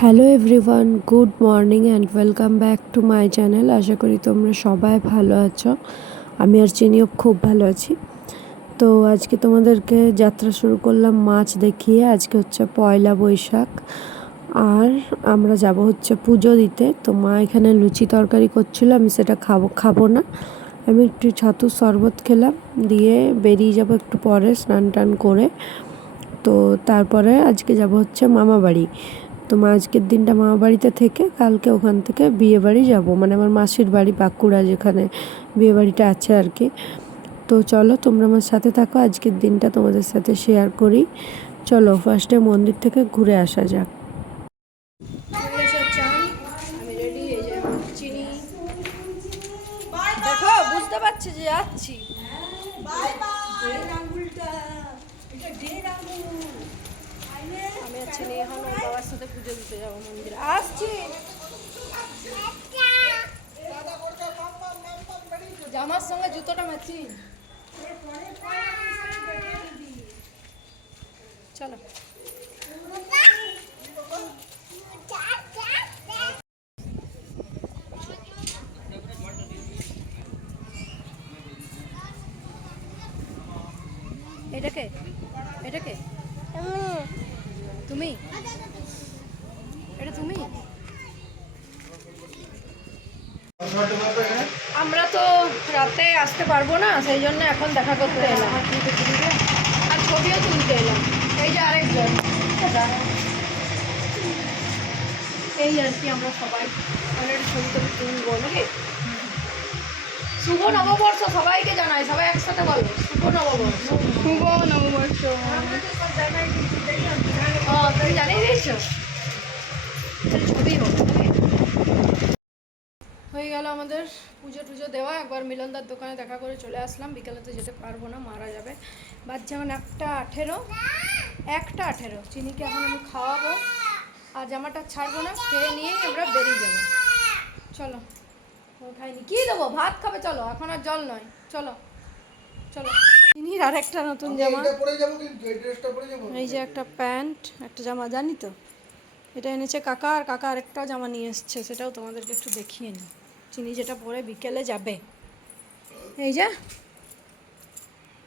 Hello everyone good morning and welcome back to my channel আশা করি তোমরা সবাই ভালো আছো। আমি আর চিনিও খুব ভালো আছি। তো আজকে তোমাদেরকে যাত্রা শুরু করলাম মাছ দেখিয়ে। আজকে হচ্ছে পয়লা বৈশাখ। আর আমরা যাব হচ্ছে পুজো দিতে। তো মা এখানে লুচি তরকারি করছিল, আমি সেটা খাব খাব না। আমি একটু ছাতুর শরবত খেলাম, দিয়ে বেরিয়ে যাব একটু পরে স্নান টান করে। তো তারপরে আজকে যাব হচ্ছে মামা বাড়ি তো আজকের দিনটা মামা বাড়িতে থেকে কালকে ওখান থেকে বিয়ে বাড়ি যাব। মানে আমার মাসির বাড়ি বাঁকুড়া যেখানে বিয়ে বাড়িটা আছে আর কি। তো চলো তোমরা আমার সাথে থাকো, আজকের দিনটা তোমাদের সাথে শেয়ার করি। চলো ফার্স্টে মন্দির থেকে ঘুরে আসা যাক। বুঝতে পারছি যে যাচ্ছি। আমি আছি এখন বাবার সাথে পুজো দিতে যাব মন্দিরে। আসছি। জামার সঙ্গে জুতোটা ম্যাচিং চলো। এটাকে এটাকে তুমি? এটা তুমি? আমরা তো রাতে আসতে পারব না সেই জন্য এখন দেখা করতে এলাম। আর ছবিও তুলতে এলাম। এই যে আরেকজন। এই আর কি আমরা সবাই। ছবি টবি তুলবো নাকি? শুভ নববর্ষ সবাইকে জানাই সবাই একসাথে বলো। শুভ নববর্ষ। শুভ নববর্ষ। ও তুমি জানিয়ে দিয়েছ হয়ে গেল আমাদের পুজো টুজো দেওয়া। একবার মিলনদার দোকানে দেখা করে চলে আসলাম। বিকেলে তো যেতে পারব না, মারা যাবে। বাচ্চা এখন একটা আঠেরো। একটা আঠেরো। চিনিকে এখন আমি খাওয়াবো। আর জামাটা ছাড়বো না, খেয়ে নিয়েই আমরা বেরিয়ে যাব। চলো খাইনি কী দেবো? ভাত খাবে, চলো। এখন আর জল নয়। চলো চলো। চিনির আর একটা নতুন জামা। এই যে একটা প্যান্ট একটা জামা জানি তো। এটা এনেছে কাকা আর কাকা আরেকটাও জামা নিয়ে এসছে সেটাও তোমাদেরকে একটু দেখিয়ে নিই। চিনি যেটা পরে বিকেলে যাবে। এই যে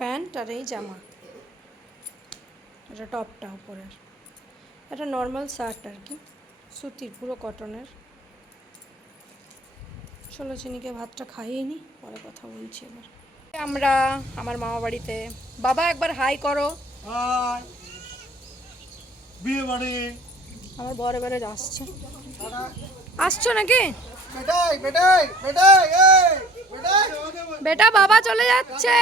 প্যান্ট আর এই জামা। এটা টপটা উপরের এটা নর্মাল শার্ট আর কি সুতির পুরো কটনের। চলো চিনিকে ভাতটা খাইয়ে নি পরে কথা বলছি এবার আমরা আমার মামা বাড়িতে। বাবা একবার হাই করো। হাই। বিয়ে বাড়ি। আমার বর এবারে আসছে। আসছো নাকি? বেটা বাবা চলে যাচ্ছে।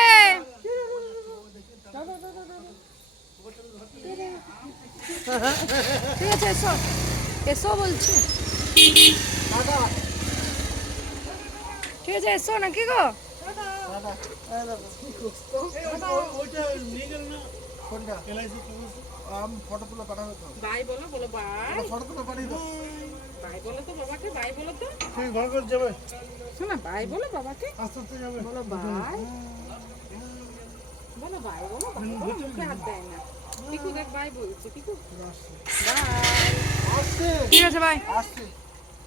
ঠিক আছে এসো। এসো বলছে। ঠিক আছে এসো নাকি গো? ফটো তুলে পাঠাবে তো বাই বলো বলো বাই ফটো তুলে পাঠিয়ে বাই বলো তো বাবাকে বাই বলো তো তুমি ঘর বাই বলো বাবাকে আস্তে যাবে বলো বাই বলো বাই বলো বাই মুখে হাত দেয় না পিকু দেখ বাই বলছে পিকু বাই আসছে ঠিক আছে ভাই আসছে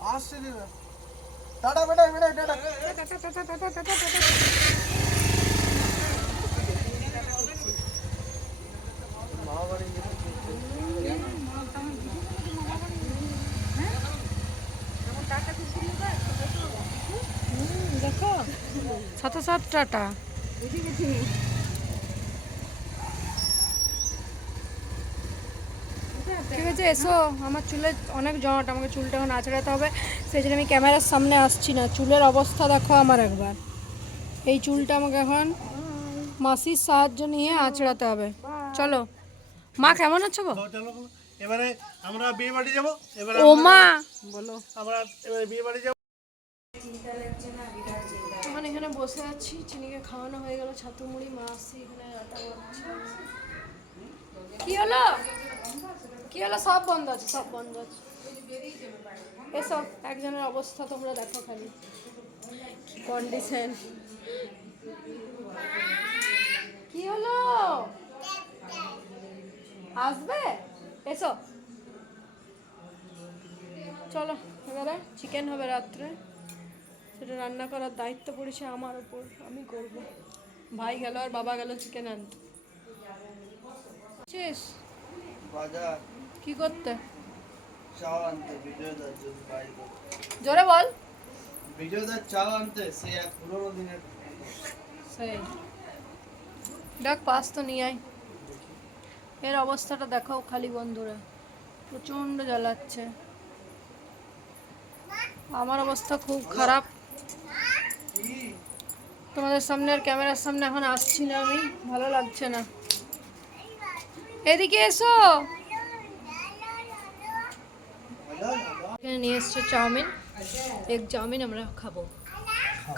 আসছে দিদা টাটা বেটাই বেটাই টাটা মামা বাড়ি দেখো সাত সাত টাটা। ঠিক আছে এসো আমার চুলে অনেক জমাট আমাকে চুলটা এখন আঁচড়াতে হবে। সেই জন্য আমি ক্যামেরার সামনে আসছি না চুলের অবস্থা দেখো আমার একবার। এই চুলটা আমাকে এখন মাসির সাহায্য নিয়ে আঁচড়াতে হবে। চলো। মা কেমন আছো গো? এবারে আমরা বিয়ে বাড়ি যাব এবারে ও মা! বলো আমরা এবারে বিয়ে বাড়ি যাব। এখন এখানে বসে আছি, চিনিকে খাওয়ানো হয়ে গেল ছাতু মুড়ি মা আসছি এখানে আটা মাখছে। কি হলো? কি হলো? সব বন্ধ আছে, সব বন্ধ আছে। এসো, একজনের অবস্থা তোমরা দেখো খালি। কন্ডিশন কি হলো? আসবে? এসো। চলো, এবারে চিকেন হবে রাত্রে। সেটা রান্না করার দায়িত্ব পড়েছে আমার ওপর আমি করব। ভাই গেল আর বাবা গেল চিকেন আনতে। শেষ। কি করতে? জোরে বল। ভিডিওদার চাও আনতে সে এক পুরোনো দিনের সেই। দেখ পাস তো নিয়ে আয়। এর অবস্থাটা দেখাও খালি বন্ধুরা। প্রচণ্ড জ্বালাচ্ছে। আমার অবস্থা খুব খারাপ। তোমাদের সামনে আর ক্যামেরার সামনে এখন আসছি না আমি ভালো লাগছে না। এদিকে এসো। এখানে নিয়ে এসছো চাউমিন। এক চাউমিন আমরা খাব।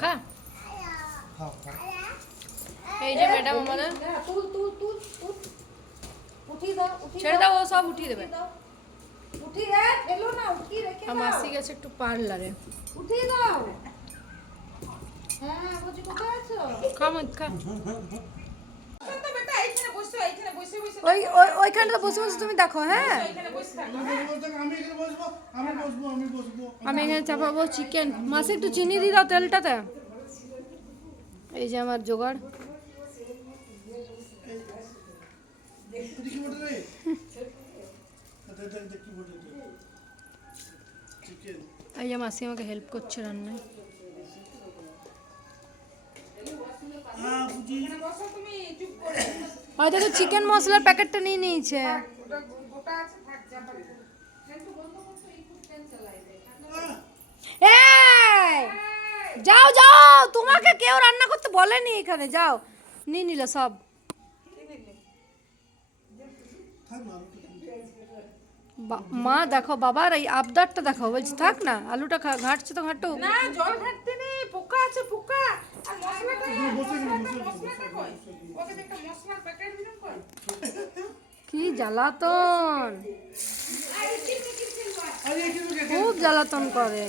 খা। এই যে ম্যাডাম আমাদের। ছেড়ে দাও ও সব উঠিয়ে দেবে। উঠি রে ফেলো না উঠি রেখে আর মাসি গেছে একটু পার্লারে। উঠি দাও। ওইখানটা বসে বসে তুমি দেখো হ্যাঁ এইখানে বসে থাকো আমি এখানে বসবো আমি বসবো আমি বসবো আমি এখানে চাপাবো চিকেন মাসে একটু চিনি দিয়ে দাও তেলটাতে এই যে আমার জোগাড় এই যে মাসি আমাকে হেল্প করছে রান্নায় বন্ধ করছ এই ফুড ক্যান্সেল আইবে এই! যাও যাও! তোমাকে কেউ রান্না করতে বলেনি এখানে যাও। নিয়ে নিল সব। মা দেখো বাবার এই আবদারটা দেখো বলছি থাক না আলুটা খা- ঘাটছে তো ঘাটুক না জল ঘাটতে নেই পোকা আছে পোকা। আর মশলাটা মশলাটা কই? ওকে একটা মশলার প্যাকেট দিন কই? কি জ্বালাতন? খুব জ্বালাতন করে।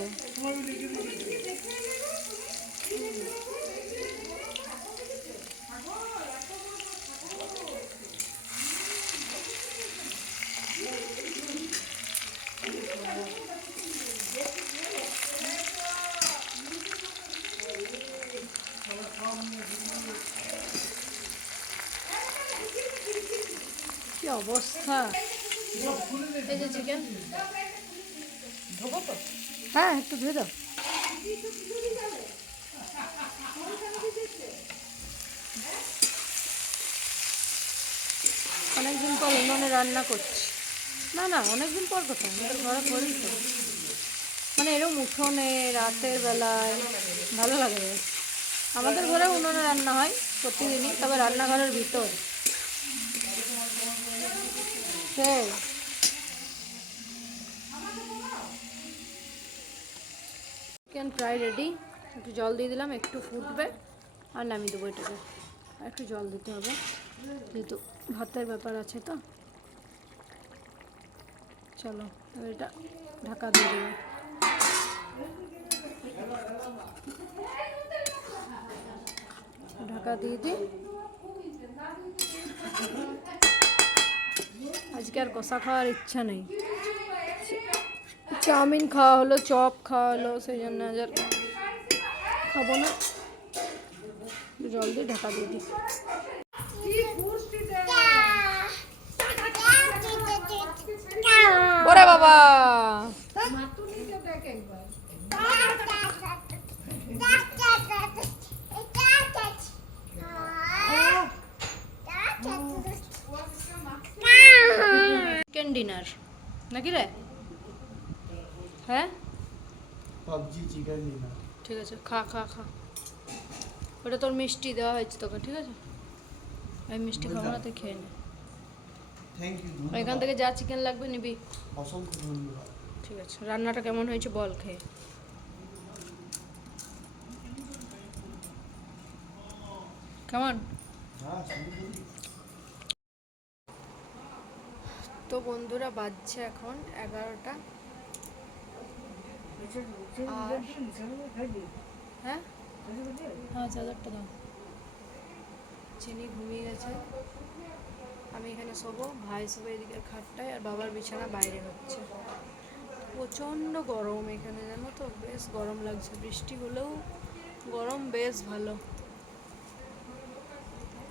অবস্থা। এই যে চিকেন ধোবো তো। হ্যাঁ একটু ধুয়ে দাও। অনেকদিন পর উনুনে রান্না করছি। না না অনেকদিন পর কথা। আমাদের ঘরে করি তো। মানে এরকম উঠোনে রাতের বেলায় ভালো লাগে আমাদের ঘরে উনুনে রান্না হয় প্রতিদিনই তবে রান্নাঘরের ভিতর। সেই চিকেন ফ্রাই রেডি একটু জল দিয়ে দিলাম, একটু ফুটবে। আর নামিয়ে দেবো এটাকে। একটু জল দিতে হবে। যেহেতু ভাতের ব্যাপার আছে তো। চলো এটা ঢাকা দিয়ে দেবো ঢাকা দিয়ে দিই। আজকে আর কষা খাওয়ার ইচ্ছা নেই। চাউমিন খাওয়া হলো চপ খাওয়া হলো সেই জন্য আজ আর খাব না। জল দিয়ে ঢাকা দিয়ে দিই। ওরে বাবা চিকেন ডিনার। নাকি রে? হ্যাঁ? পাবজি চিকেন নিনা ঠিক আছে খা খা খা। ওটা তোর মিষ্টি দেওয়া হয়েছে তোকে ঠিক আছে? আমি মিষ্টি খাব না তুই খেয়ে নে। থ্যাংক ইউ এখান থেকে যা চিকেন লাগবে নিবি। অসংখ্য ধন্যবাদ। ঠিক আছে রান্নাটা কেমন হয়েছে বল খেয়ে। কেমন? হ্যাঁ শুরু করি তো বন্ধুরা বাজছে এখন এগারোটা। হ্যাঁ? হ্যাঁ চিনি ঘুমিয়ে গেছে। আমি এখানে শোবো, ভাই শোবো এদিকের খাটটায়, আর বাবার বিছানা বাইরে হচ্ছে। প্রচণ্ড গরম এখানে, জানো তো? বেশ গরম লাগছে। বৃষ্টি হলেও গরম বেশ ভালো।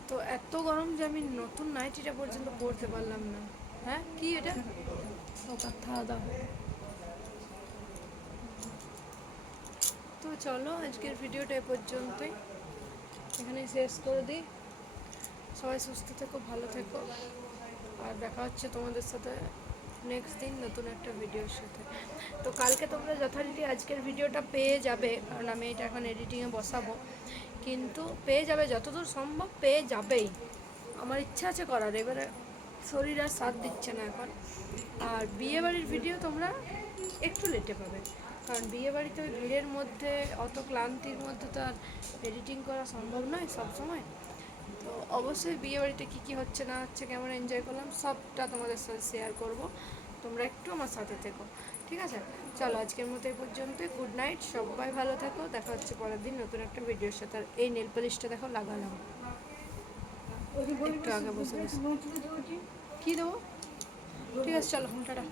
তো এত গরম যে আমি নতুন নাইটিটা পর্যন্ত পরতে পারলাম না। হ্যাঁ কি এটা? কথা দাও। তো চলো, আজকের ভিডিওটা এ পর্যন্তই। এখানেই শেষ করে দিই। সবাই সুস্থ থেকো, ভালো থেকো। আর দেখা হচ্ছে তোমাদের সাথে নেক্সট দিন নতুন একটা ভিডিওর সাথে। তো কালকে তোমরা যথারীতি আজকের ভিডিওটা পেয়ে যাবে, কারণ আমি এটা এখন এডিটিংয়ে বসাবো। কিন্তু পেয়ে যাবে, যতদূর সম্ভব পেয়ে যাবেই। আমার ইচ্ছা আছে করার, এবারে শরীর আর সাথ দিচ্ছে না এখন। আর বিয়ে বাড়ির ভিডিও তোমরা একটু লেটে পাবে। কারণ বিয়ে বাড়িতে ওই ভিড়ের মধ্যে, অত ক্লান্তির মধ্যে তো আর এডিটিং করা সম্ভব নয় সব সময় তো অবশ্যই বিয়ে বাড়িতে কী কী হচ্ছে, না হচ্ছে, কেমন এনজয় করলাম, সবটা তোমাদের সাথে শেয়ার করব। তোমরা একটু আমার সাথে থেকো, ঠিক আছে? চলো আজকের মতো এই পর্যন্ত গুড নাইট সবাই ভালো থাকো। দেখা হচ্ছে পরের দিন নতুন একটা ভিডিওর সাথে। আর এই নেল পলিশটা দেখো, লাগালাম। একটু আগে বসে কি কী দেবো? ঠিক আছে চলো টাটা